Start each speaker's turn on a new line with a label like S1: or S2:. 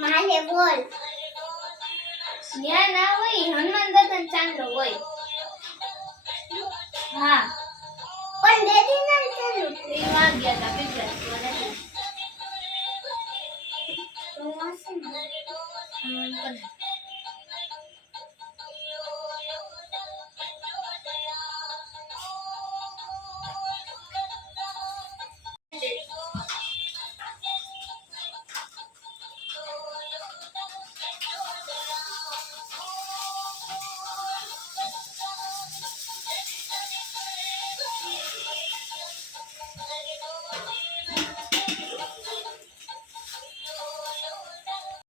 S1: માલે બોલ
S2: જ્યાં ના હોય હનુમાન દર્શન ચાંદલો હોય હા
S1: પણ દેદી ના ચાલુ
S2: ત્રી વાગ્યા તા પીપળા મને